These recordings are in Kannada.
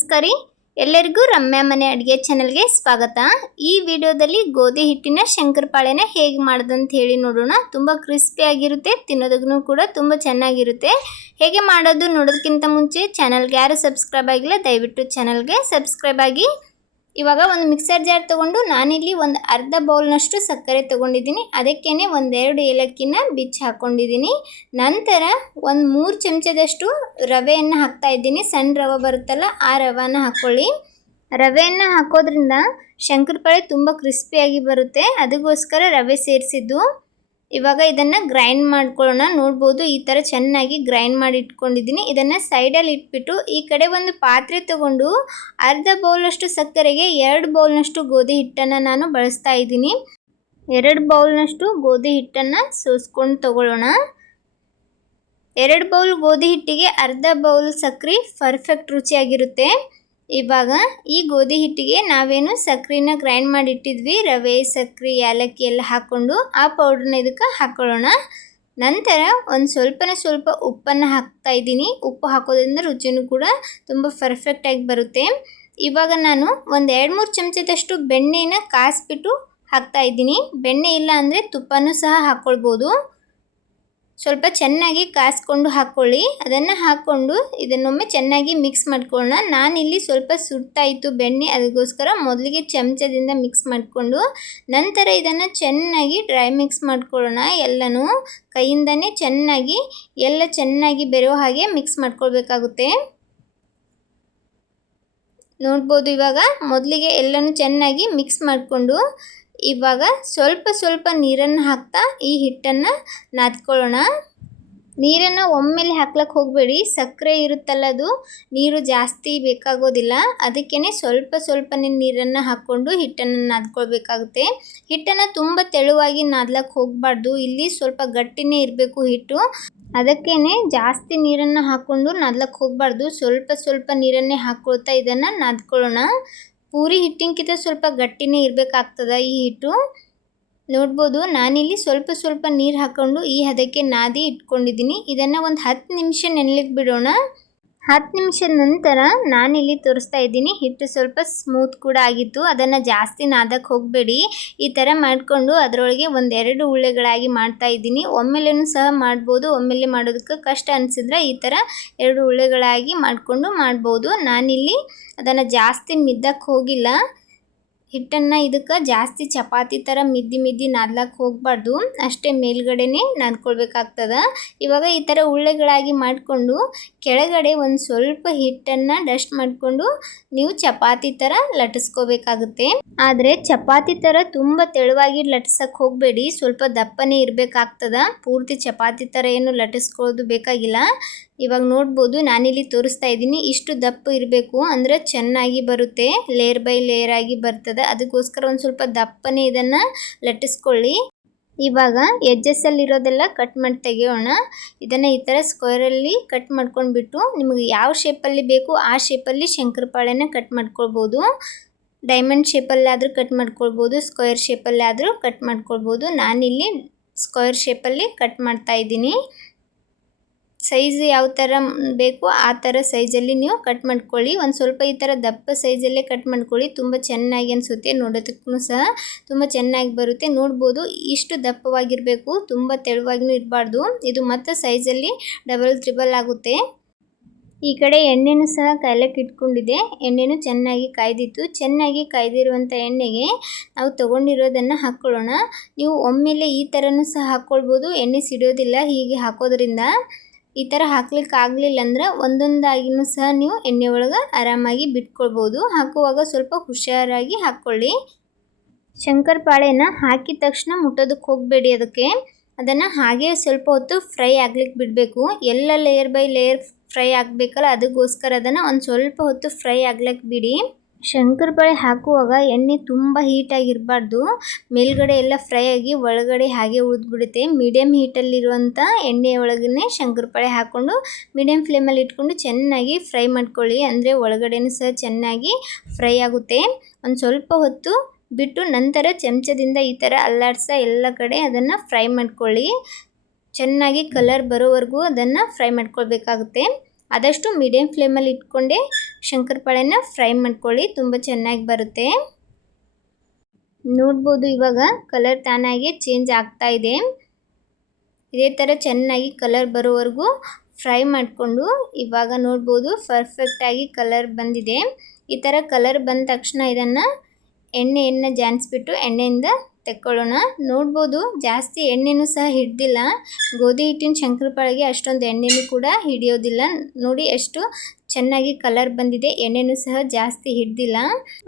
ನಮಸ್ಕಾರ ಎಲ್ಲರಿಗೂ ರಮ್ಯಾ ಮನೆ ಅಡುಗೆ ಚಾನೆಲ್ಗೆ ಸ್ವಾಗತ। ಈ ವಿಡಿಯೋದಲ್ಲಿ ಗೋಧಿ ಹಿಟ್ಟಿನ ಶಂಕರಪಾಳೆನ ಹೇಗೆ ಮಾಡೋದು ಅಂತ ಹೇಳಿ ನೋಡೋಣ। ತುಂಬಾ ಕ್ರಿಸ್ಪಿ ಆಗಿರುತ್ತೆ, ತಿನ್ನೋದಕ್ಕೂ ಕೂಡ ತುಂಬಾ ಚೆನ್ನಾಗಿರುತ್ತೆ। ಹೇಗೆ ಮಾಡೋದು ನೋಡೋದಕ್ಕಿಂತ ಮುಂಚೆ ಚಾನೆಲ್ಗೆ ಯಾರು ಸಬ್ಸ್ಕ್ರೈಬ್ ಆಗಿಲ್ಲ ದಯವಿಟ್ಟು ಚಾನೆಲ್ಗೆ ಸಬ್ಸ್ಕ್ರೈಬ್ ಆಗಿ। ಇವಾಗ ಒಂದು ಮಿಕ್ಸರ್ ಜಾರ್ ತಗೊಂಡು ನಾನಿಲ್ಲಿ ಒಂದು ಅರ್ಧ ಬೌಲ್ನಷ್ಟು ಸಕ್ಕರೆ ತಗೊಂಡಿದ್ದೀನಿ, ಅದಕ್ಕೇನೆ ಒಂದೆರಡು ಏಲಕ್ಕಿನ ಬಿಚ್ಚಿ ಹಾಕೊಂಡಿದ್ದೀನಿ। ನಂತರ ಒಂದು 3 ಚಮಚದಷ್ಟು ರವೆಯನ್ನು ಹಾಕ್ತಾ ಇದ್ದೀನಿ। ಸಣ್ಣ ರವೆ ಬರುತ್ತಲ್ಲ ಆ ರವೆನ ಹಾಕೊಳ್ಳಿ। ರವೆಯನ್ನು ಹಾಕೋದ್ರಿಂದ ಶಂಕರಪಾಳೆ ತುಂಬ ಕ್ರಿಸ್ಪಿಯಾಗಿ ಬರುತ್ತೆ, ಅದಕ್ಕೋಸ್ಕರ ರವೆ ಸೇರಿಸಿದ್ದು। ಇವಾಗ ಇದನ್ನು ಗ್ರೈಂಡ್ ಮಾಡ್ಕೊಳ್ಳೋಣ। ನೋಡ್ಬೋದು ಈ ಥರ ಚೆನ್ನಾಗಿ ಗ್ರೈಂಡ್ ಮಾಡಿ ಇಟ್ಕೊಂಡಿದ್ದೀನಿ। ಇದನ್ನು ಸೈಡಲ್ಲಿ ಇಟ್ಬಿಟ್ಟು ಈ ಕಡೆ ಒಂದು ಪಾತ್ರೆ ತಗೊಂಡು ಅರ್ಧ ಬೌಲಷ್ಟು ಸಕ್ಕರೆಗೆ 2 ಬೌಲ್ನಷ್ಟು ಗೋಧಿ ಹಿಟ್ಟನ್ನು ನಾನು ಬಳಸ್ತಾ ಇದ್ದೀನಿ। 2 ಬೌಲ್ನಷ್ಟು ಗೋಧಿ ಹಿಟ್ಟನ್ನು ಸೋಸ್ಕೊಂಡು ತಗೊಳ್ಳೋಣ। 2 ಬೌಲ್ ಗೋಧಿ ಹಿಟ್ಟಿಗೆ ಅರ್ಧ ಬೌಲ್ ಸಕ್ಕರೆ ಪರ್ಫೆಕ್ಟ್ ರುಚಿಯಾಗಿರುತ್ತೆ। ಇವಾಗ ಈ ಗೋಧಿ ಹಿಟ್ಟಿಗೆ ನಾವೇನು ಸಕ್ಕರೆನ ಗ್ರೈಂಡ್ ಮಾಡಿ ಇಟ್ಟಿದ್ವಿ, ರವೆ ಸಕ್ಕರೆ ಏಲಕ್ಕಿ ಎಲ್ಲ ಹಾಕ್ಕೊಂಡು ಆ ಪೌಡ್ರನ್ನ ಇದಕ್ಕೆ ಹಾಕೊಳ್ಳೋಣ। ನಂತರ ಒಂದು ಸ್ವಲ್ಪ ಉಪ್ಪನ್ನು ಹಾಕ್ತಾ ಇದ್ದೀನಿ। ಉಪ್ಪು ಹಾಕೋದ್ರಿಂದ ರುಚಿನೂ ಕೂಡ ತುಂಬ ಪರ್ಫೆಕ್ಟಾಗಿ ಬರುತ್ತೆ। ಇವಾಗ ನಾನು ಒಂದು 2-3 ಚಮಚದಷ್ಟು ಬೆಣ್ಣೆನ ಕಾಯಿಸ್ಬಿಟ್ಟು ಹಾಕ್ತಾ ಇದ್ದೀನಿ। ಬೆಣ್ಣೆ ಇಲ್ಲ ಅಂದರೆ ತುಪ್ಪನೂ ಸಹ ಹಾಕ್ಕೊಳ್ಬೋದು। ಸ್ವಲ್ಪ ಚೆನ್ನಾಗಿ ಕಾಯಿಸ್ಕೊಂಡು ಹಾಕ್ಕೊಳ್ಳಿ। ಅದನ್ನು ಹಾಕ್ಕೊಂಡು ಇದನ್ನೊಮ್ಮೆ ಚೆನ್ನಾಗಿ ಮಿಕ್ಸ್ ಮಾಡ್ಕೊಳ್ಳೋಣ। ನಾನಿಲ್ಲಿ ಸ್ವಲ್ಪ ಸುಡ್ತಾ ಇತ್ತು ಬೆಣ್ಣೆ, ಅದಕ್ಕೋಸ್ಕರ ಮೊದಲಿಗೆ ಚಮಚದಿಂದ ಮಿಕ್ಸ್ ಮಾಡಿಕೊಂಡು ನಂತರ ಇದನ್ನು ಚೆನ್ನಾಗಿ ಡ್ರೈ ಮಿಕ್ಸ್ ಮಾಡ್ಕೊಳ್ಳೋಣ। ಎಲ್ಲನೂ ಕೈಯಿಂದನೇ ಚೆನ್ನಾಗಿ ಬೆರೆಯೋ ಹಾಗೆ ಮಿಕ್ಸ್ ಮಾಡ್ಕೊಳ್ಬೇಕಾಗುತ್ತೆ। ನೋಡ್ಬೋದು ಇವಾಗ ಮೊದಲಿಗೆ ಎಲ್ಲನೂ ಚೆನ್ನಾಗಿ ಮಿಕ್ಸ್ ಮಾಡಿಕೊಂಡು ಇವಾಗ ಸ್ವಲ್ಪ ನೀರನ್ನು ಹಾಕ್ತಾ ಈ ಹಿಟ್ಟನ್ನು ನಾದ್ಕೊಳ್ಳೋಣ। ನೀರನ್ನು ಒಮ್ಮೆಲೆ ಹಾಕ್ಲಕ್ಕೆ ಹೋಗಬೇಡಿ, ಸಕ್ಕರೆ ಇರುತ್ತಲ್ಲ ಅದು ನೀರು ಜಾಸ್ತಿ ಬೇಕಾಗೋದಿಲ್ಲ, ಅದಕ್ಕೇ ಸ್ವಲ್ಪನೇ ನೀರನ್ನು ಹಾಕ್ಕೊಂಡು ಹಿಟ್ಟನ್ನು ನಾದ್ಕೊಳ್ಬೇಕಾಗುತ್ತೆ। ಹಿಟ್ಟನ್ನು ತುಂಬ ತೆಳುವಾಗಿ ನಾದ್ಲಕ್ಕೆ ಹೋಗಬಾರ್ದು, ಇಲ್ಲಿ ಸ್ವಲ್ಪ ಗಟ್ಟಿನೇ ಇರಬೇಕು ಹಿಟ್ಟು, ಅದಕ್ಕೇ ಜಾಸ್ತಿ ನೀರನ್ನು ಹಾಕ್ಕೊಂಡು ನಾದ್ಲಕ್ಕೆ ಹೋಗಬಾರ್ದು। ಸ್ವಲ್ಪ ನೀರನ್ನೇ ಹಾಕ್ಕೊಳ್ತಾ ಇದನ್ನು ನಾದ್ಕೊಳ್ಳೋಣ। ಪೂರಿ ಹಿಟ್ಟಿನಕ್ಕಿಂತ ಸ್ವಲ್ಪ ಗಟ್ಟಿನೇ ಇರಬೇಕಾಗ್ತದೆ ಈ ಹಿಟ್ಟು। ನೋಡ್ಬೋದು ನಾನಿಲ್ಲಿ ಸ್ವಲ್ಪ ನೀರು ಹಾಕ್ಕೊಂಡು ಈ ಹದಕ್ಕೆ ನಾದಿ ಇಟ್ಕೊಂಡಿದ್ದೀನಿ। ಇದನ್ನು ಒಂದು 10 ನಿಮಿಷ ನೆನೆಲಿಕ್ಕೆ ಬಿಡೋಣ। 10 ನಿಮಿಷದ ನಂತರ ನಾನಿಲ್ಲಿ ತೋರಿಸ್ತಾ ಇದ್ದೀನಿ, ಹಿಟ್ಟು ಸ್ವಲ್ಪ ಸ್ಮೂತ್ ಕೂಡ ಆಗಿತ್ತು। ಅದನ್ನು ಜಾಸ್ತಿ ನಾದಕ್ಕೆ ಹೋಗಬೇಡಿ, ಈ ಥರ ಮಾಡಿಕೊಂಡು ಅದರೊಳಗೆ 1-2 ಉಳ್ಳೆಗಳಾಗಿ ಮಾಡ್ತಾ ಇದ್ದೀನಿ। ಒಮ್ಮೆಲೇನೂ ಸಹ ಮಾಡ್ಬೋದು, ಒಮ್ಮೆಲೆ ಮಾಡೋದಕ್ಕೆ ಕಷ್ಟ ಅನಿಸಿದ್ರೆ ಈ ಥರ 2 ಉಳ್ಳೆಗಳಾಗಿ ಮಾಡಿಕೊಂಡು ಮಾಡ್ಬೋದು। ನಾನಿಲ್ಲಿ ಅದನ್ನು ಜಾಸ್ತಿ ಮಿದ್ದಕ್ಕೆ ಹೋಗಿಲ್ಲ, ಹಿಟ್ಟನ್ನು ಇದಕ್ಕೆ ಜಾಸ್ತಿ ಚಪಾತಿ ಥರ ಮಿದ್ದಿ ನಾದ್ಲಕ್ಕೆ ಹೋಗಬಾರ್ದು, ಅಷ್ಟೇ ಮೇಲ್ಗಡೆನೇ ನಾದ್ಕೊಳ್ಬೇಕಾಗ್ತದೆ। ಇವಾಗ ಈ ಥರ ಉಳ್ಳೆಗಳಾಗಿ ಮಾಡಿಕೊಂಡು ಕೆಳಗಡೆ ಒಂದು ಸ್ವಲ್ಪ ಹಿಟ್ಟನ್ನು ಡಸ್ಟ್ ಮಾಡಿಕೊಂಡು ನೀವು ಚಪಾತಿ ಥರ ಲಟ್ಟಿಸ್ಕೋಬೇಕಾಗುತ್ತೆ। ಆದರೆ ಚಪಾತಿ ಥರ ತುಂಬ ತೆಳುವಾಗಿ ಲಟ್ಟಿಸಕ್ಕೆ ಹೋಗಬೇಡಿ, ಸ್ವಲ್ಪ ದಪ್ಪನೇ ಇರಬೇಕಾಗ್ತದೆ, ಪೂರ್ತಿ ಚಪಾತಿ ಥರ ಏನು ಲಟ್ಟಿಸ್ಕೊಳ್ಳೋದು ಬೇಕಾಗಿಲ್ಲ। ಇವಾಗ ನೋಡ್ಬೋದು ನಾನಿಲ್ಲಿ ತೋರಿಸ್ತಾ ಇದ್ದೀನಿ, ಇಷ್ಟು ದಪ್ಪ ಇರಬೇಕು ಅಂದರೆ ಚೆನ್ನಾಗಿ ಬರುತ್ತೆ, ಲೇಯರ್ ಬೈ ಲೇಯರ್ ಆಗಿ ಬರ್ತದೆ, ಅದಕ್ಕೋಸ್ಕರ ಒಂದು ಸ್ವಲ್ಪ ದಪ್ಪನೇ ಇದನ್ನು ಲಟ್ಟಿಸ್ಕೊಳ್ಳಿ। ಇವಾಗ ಎಡ್ಜಸ್ಸಲ್ಲಿರೋದೆಲ್ಲ ಕಟ್ ಮಾಡಿ ತೆಗೆಯೋಣ। ಇದನ್ನು ಈ ಥರ ಸ್ಕ್ವೇರಲ್ಲಿ ಕಟ್ ಮಾಡ್ಕೊಂಡ್ಬಿಟ್ಟು ನಿಮಗೆ ಯಾವ ಶೇಪಲ್ಲಿ ಬೇಕು ಆ ಶೇಪಲ್ಲಿ ಶಂಕರಪಾಳೆನ ಕಟ್ ಮಾಡ್ಕೊಳ್ಬೋದು। ಡೈಮಂಡ್ ಶೇಪಲ್ಲಾದರೂ ಕಟ್ ಮಾಡ್ಕೊಳ್ಬೋದು, ಸ್ಕ್ವೇರ್ ಶೇಪಲ್ಲಾದರೂ ಕಟ್ ಮಾಡ್ಕೊಳ್ಬೋದು। ನಾನಿಲ್ಲಿ ಸ್ಕ್ವೇರ್ ಶೇಪಲ್ಲಿ ಕಟ್ ಮಾಡ್ತಾ ಇದ್ದೀನಿ। ಸೈಜ್ ಯಾವ ಥರ ಬೇಕು ಆ ಥರ ಸೈಜಲ್ಲಿ ನೀವು ಕಟ್ ಮಾಡ್ಕೊಳ್ಳಿ। ಒಂದು ಸ್ವಲ್ಪ ಈ ಥರ ದಪ್ಪ ಸೈಜಲ್ಲೇ ಕಟ್ ಮಾಡ್ಕೊಳ್ಳಿ, ತುಂಬ ಚೆನ್ನಾಗಿ ಅನಿಸುತ್ತೆ, ನೋಡೋದಕ್ಕೂ ಸಹ ತುಂಬ ಚೆನ್ನಾಗಿ ಬರುತ್ತೆ। ನೋಡ್ಬೋದು ಇಷ್ಟು ದಪ್ಪವಾಗಿರಬೇಕು, ತುಂಬ ತೆಳುವಾಗಿಯೂ ಇರಬಾರ್ದು, ಇದು ಮತ್ತು ಸೈಜಲ್ಲಿ ಡಬಲ್ ತ್ರಿಬಲ್ ಆಗುತ್ತೆ। ಈ ಕಡೆ ಎಣ್ಣೆನೂ ಸಹ ಕಾಯ್ಲಕ್ಕೆ ಇಟ್ಕೊಂಡಿದ್ದೆ, ಎಣ್ಣೆನೂ ಚೆನ್ನಾಗಿ ಕಾಯ್ದಿತ್ತು। ಚೆನ್ನಾಗಿ ಕಾಯ್ದಿರುವಂಥ ಎಣ್ಣೆಗೆ ನಾವು ತೊಗೊಂಡಿರೋದನ್ನು ಹಾಕ್ಕೊಳ್ಳೋಣ। ನೀವು ಒಮ್ಮೆಲೆ ಈ ಥರನೂ ಸಹ ಹಾಕ್ಕೊಳ್ಬೋದು, ಎಣ್ಣೆ ಸಿಡೋದಿಲ್ಲ ಹೀಗೆ ಹಾಕೋದ್ರಿಂದ। ಈ ಥರ ಹಾಕ್ಲಿಕ್ಕೆ ಆಗಲಿಲ್ಲ ಅಂದ್ರೆ ಒಂದೊಂದಾಗಿನೂ ಸಹ ನೀವು ಎಣ್ಣೆ ಒಳಗೆ ಆರಾಮಾಗಿ ಬಿಟ್ಕೊಳ್ಬೋದು, ಹಾಕುವಾಗ ಸ್ವಲ್ಪ ಹುಷಾರಾಗಿ ಹಾಕ್ಕೊಳ್ಳಿ। ಶಂಕರಪಾಳೆನ ಹಾಕಿದ ತಕ್ಷಣ ಮುಟ್ಟೋದಕ್ಕೆ ಹೋಗಬೇಡಿ, ಅದನ್ನು ಹಾಗೆ ಸ್ವಲ್ಪ ಹೊತ್ತು ಫ್ರೈ ಆಗ್ಲಿಕ್ಕೆ ಬಿಡಬೇಕು। ಎಲ್ಲ ಲೇಯರ್ ಬೈ ಲೇಯರ್ ಫ್ರೈ ಆಗಬೇಕಲ್ಲ, ಅದಕ್ಕೋಸ್ಕರ ಅದನ್ನು ಒಂದು ಸ್ವಲ್ಪ ಹೊತ್ತು ಫ್ರೈ ಆಗ್ಲಿಕ್ಕೆ ಬಿಡಿ। ಶಂಕರಪಾಳೆ ಹಾಕುವಾಗ ಎಣ್ಣೆ ತುಂಬ ಹೀಟಾಗಿರಬಾರ್ದು, ಮೇಲ್ಗಡೆ ಎಲ್ಲ ಫ್ರೈ ಆಗಿ ಒಳಗಡೆ ಹಾಗೆ ಉಳಿದ್ಬಿಡುತ್ತೆ। ಮೀಡಿಯಮ್ ಹೀಟಲ್ಲಿರುವಂಥ ಎಣ್ಣೆ ಒಳಗೇ ಶಂಕರಪಾಳೆ ಹಾಕ್ಕೊಂಡು ಮೀಡಿಯಮ್ ಫ್ಲೇಮಲ್ಲಿ ಇಟ್ಕೊಂಡು ಚೆನ್ನಾಗಿ ಫ್ರೈ ಮಾಡ್ಕೊಳ್ಳಿ, ಅಂದರೆ ಒಳಗಡೆನೂ ಸಹ ಚೆನ್ನಾಗಿ ಫ್ರೈ ಆಗುತ್ತೆ। ಒಂದು ಸ್ವಲ್ಪ ಹೊತ್ತು ಬಿಟ್ಟು ನಂತರ ಚಮಚದಿಂದ ಈ ಥರ ಅಲ್ಲಾಡ್ಸ್ತಾ ಎಲ್ಲ ಕಡೆ ಅದನ್ನು ಫ್ರೈ ಮಾಡ್ಕೊಳ್ಳಿ, ಚೆನ್ನಾಗಿ ಕಲರ್ ಬರೋವರೆಗೂ ಅದನ್ನು ಫ್ರೈ ಮಾಡ್ಕೊಳ್ಬೇಕಾಗುತ್ತೆ। ಆದಷ್ಟು ಮೀಡಿಯಮ್ ಫ್ಲೇಮಲ್ಲಿ ಇಟ್ಕೊಂಡೆ ಶಂಕರಪಾಳೆನ ಫ್ರೈ ಮಾಡ್ಕೊಳ್ಳಿ, ತುಂಬ ಚೆನ್ನಾಗಿ ಬರುತ್ತೆ. ನೋಡ್ಬೋದು ಇವಾಗ ಕಲರ್ ತಾನಾಗೆ ಚೇಂಜ್ ಆಗ್ತಾ ಇದೆ. ಇದೇ ಥರ ಚೆನ್ನಾಗಿ ಕಲರ್ ಬರೋವರೆಗೂ ಫ್ರೈ ಮಾಡಿಕೊಂಡು ಇವಾಗ ನೋಡ್ಬೋದು ಪರ್ಫೆಕ್ಟಾಗಿ ಕಲರ್ ಬಂದಿದೆ. ಈ ಥರ ಕಲರ್ ಬಂದ ತಕ್ಷಣ ಇದನ್ನು ಎಣ್ಣೆಯನ್ನು ಜಾನ್ಸ್ಬಿಟ್ಟು ಎಣ್ಣೆಯಿಂದ ತೆಕ್ಕೊಳ್ಳೋಣ. ನೋಡ್ಬೋದು ಜಾಸ್ತಿ ಎಣ್ಣೆನೂ ಸಹ ಹಿಡ್ದಿಲ್ಲ. ಗೋಧಿ ಹಿಟ್ಟಿನ ಶಂಕರಪಾಳೆಗೆ ಅಷ್ಟೊಂದು ಎಣ್ಣೆನೂ ಕೂಡ ಹಿಡಿಯೋದಿಲ್ಲ. ನೋಡಿ ಎಷ್ಟು ಚೆನ್ನಾಗಿ ಕಲರ್ ಬಂದಿದೆ, ಎಣ್ಣೆನೂ ಸಹ ಜಾಸ್ತಿ ಹಿಡ್ದಿಲ್ಲ.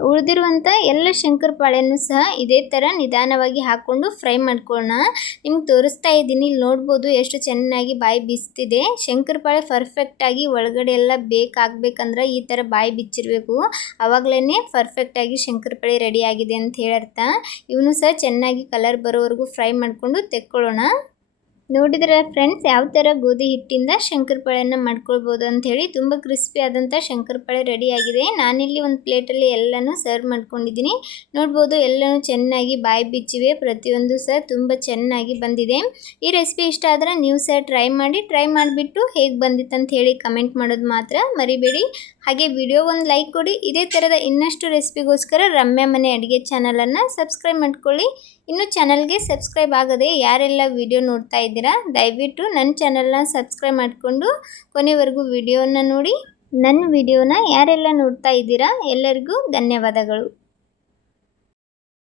ಉಳಿದಿರುವಂಥ ಎಲ್ಲ ಶಂಕರಪಾಳೆನೂ ಸಹ ಇದೇ ಥರ ನಿಧಾನವಾಗಿ ಹಾಕ್ಕೊಂಡು ಫ್ರೈ ಮಾಡ್ಕೊಳ್ಳೋಣ. ನಿಮ್ಗೆ ತೋರಿಸ್ತಾ ಇದ್ದೀನಿ, ಇಲ್ಲಿ ನೋಡ್ಬೋದು ಎಷ್ಟು ಚೆನ್ನಾಗಿ ಬಾಯಿ ಬಿಸ್ತಿದೆ. ಶಂಕರಪಾಳೆ ಪರ್ಫೆಕ್ಟಾಗಿ ಒಳಗಡೆ ಎಲ್ಲ ಬೇಕಾಗಬೇಕಂದ್ರೆ ಈ ಥರ ಬಾಯಿ ಬಿಚ್ಚಿರಬೇಕು, ಆವಾಗಲೇ ಪರ್ಫೆಕ್ಟಾಗಿ ಶಂಕರಪಾಳೆ ರೆಡಿ ಆಗಿದೆ ಅಂತ ಹೇಳರ್ಥ. ಇವನು ಸಹ ಚೆನ್ನಾಗಿ ಕಲರ್ ಬರೋವರೆಗೂ ಫ್ರೈ ಮಾಡಿಕೊಂಡು ತೆಕ್ಕೊಳ್ಳೋಣ. ನೋಡಿದ್ರೆ ಫ್ರೆಂಡ್ಸ್ ಯಾವ ಥರ ಗೋಧಿ ಹಿಟ್ಟಿಂದ ಶಂಕರಪಾಳೆನ ಮಾಡ್ಕೊಳ್ಬೋದು ಅಂಥೇಳಿ. ತುಂಬ ಕ್ರಿಸ್ಪಿ ಆದಂಥ ಶಂಕರಪಾಳೆ ರೆಡಿ ಆಗಿದೆ. ನಾನಿಲ್ಲಿ ಒಂದು ಪ್ಲೇಟಲ್ಲಿ ಎಲ್ಲನೂ ಸರ್ವ್ ಮಾಡ್ಕೊಂಡಿದ್ದೀನಿ. ನೋಡ್ಬೋದು ಎಲ್ಲನೂ ಚೆನ್ನಾಗಿ ಬಾಯಿ ಬಿಚ್ಚಿವೆ, ಪ್ರತಿಯೊಂದು ಸಹ ತುಂಬ ಚೆನ್ನಾಗಿ ಬಂದಿದೆ. ಈ ರೆಸಿಪಿ ಇಷ್ಟ ಆದರೆ ನೀವು ಸಹ ಟ್ರೈ ಮಾಡಿಬಿಟ್ಟು ಹೇಗೆ ಬಂದಿತ್ತು ಅಂತ ಹೇಳಿ ಕಮೆಂಟ್ ಮಾಡೋದು ಮಾತ್ರ ಮರಿಬೇಡಿ. ಹಾಗೆ ವಿಡಿಯೋ ಒಂದು ಲೈಕ್ ಕೊಡಿ. ಇದೇ ಥರದ ಇನ್ನಷ್ಟು ರೆಸಿಪಿಗೋಸ್ಕರ ರಮ್ಯಾ ಮನೆ ಅಡುಗೆ ಚಾನಲನ್ನು ಸಬ್ಸ್ಕ್ರೈಬ್ ಮಾಡ್ಕೊಳ್ಳಿ. ಇನ್ನು ಚಾನಲ್ಗೆ ಸಬ್ಸ್ಕ್ರೈಬ್ ಆಗದೆ ಯಾರೆಲ್ಲ ವಿಡಿಯೋ ನೋಡ್ತಾ ಇದ್ದೀರಾ ದಯವಿಟ್ಟು ನನ್ನ ಚಾನಲ್ನ ಸಬ್ಸ್ಕ್ರೈಬ್ ಮಾಡಿಕೊಂಡು ಕೊನೆವರೆಗೂ ವಿಡಿಯೋನ ನೋಡಿ. ನನ್ನ ವಿಡಿಯೋನ ಯಾರೆಲ್ಲ ನೋಡ್ತಾ ಇದ್ದೀರಾ ಎಲ್ಲರಿಗೂ ಧನ್ಯವಾದಗಳು.